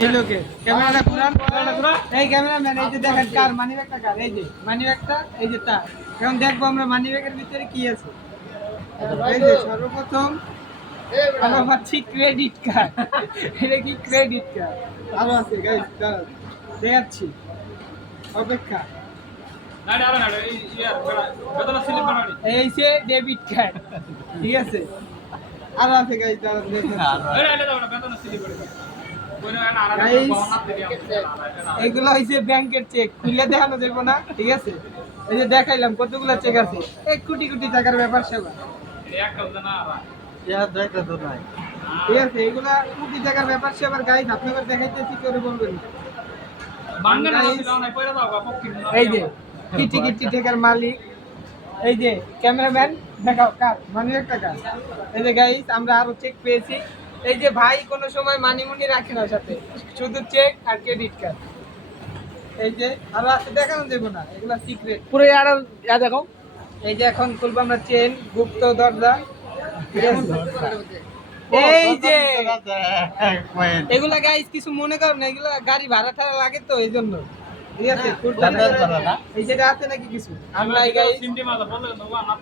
এই লোকে ক্যামেরাটা ঘুরান, এই ক্যামেরাম্যান, এই যে দেখেন কার মানিব্যাগটা, কার এই যে মানিব্যাগটা, এই যে তার। এখন দেখবো আমরা মানিব্যাগের ভিতরে কি আছে। এই যে সর্বপ্রথম আমরা পাচ্ছি ক্রেডিট কার্ড। এটা কি ক্রেডিট কার্ড? আরো আছে গাইস, দাঁড়ান দেখাচ্ছি, অপেক্ষা। এই যে ডেবিট কার্ড, ঠিক আছে, আরো আছে গাইস, দাঁড়ান এগুলো হইছে ব্যাংকের চেক, খুলে দেখানো যাবে না, ঠিক আছে। এই যে দেখাইলাম কতগুলো চেক আছে, 1 কোটি কোটি টাকার ব্যাপার সেবা, ঠিক আছে। এগুলা কোটি টাকার ব্যাপার সেবার গাইস, আপনাদের দেখাইতেছি, করে বলবেন। এই যে কিটি কিটি টাকার মালিক, এই যে ক্যামেরাম্যান, দেখাও কার মানিব্যাগ টাকা। এই যে গাইস, আমরা আরো চেক পেয়েছি। এই যে ভাই কোনো সময় মানিমুনি রাখে না সাথে, শুধু চেক আর ক্রেডিট কার্ড। এই যে আরো আছে, দেখানো যাবে না, এগুলা সিক্রেট পুরো। আর দেখো, এই যে এখন খুলবো আমরা চেন, গুপ্ত দরজা, এই যে এগুলা গাইস কিছু মনে করেন না, এগুলা গাড়ি ভাড়া টাড়া লাগে তো, এই জন্য, ঠিক আছে। এই যেটা আছে নাকি কিছু, আমরা এই গাইস,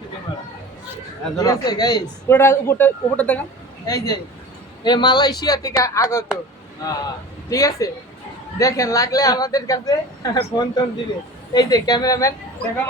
ঠিক আছে গাইস, পুরোটা উপরটা দেখান। এই যে এই মালয়েশিয়া থেকে আগত, ঠিক আছে, দেখেন লাগলে আমাদের কাছে ফোন টোন দিবে। এই যে ক্যামেরাম্যান, দেখো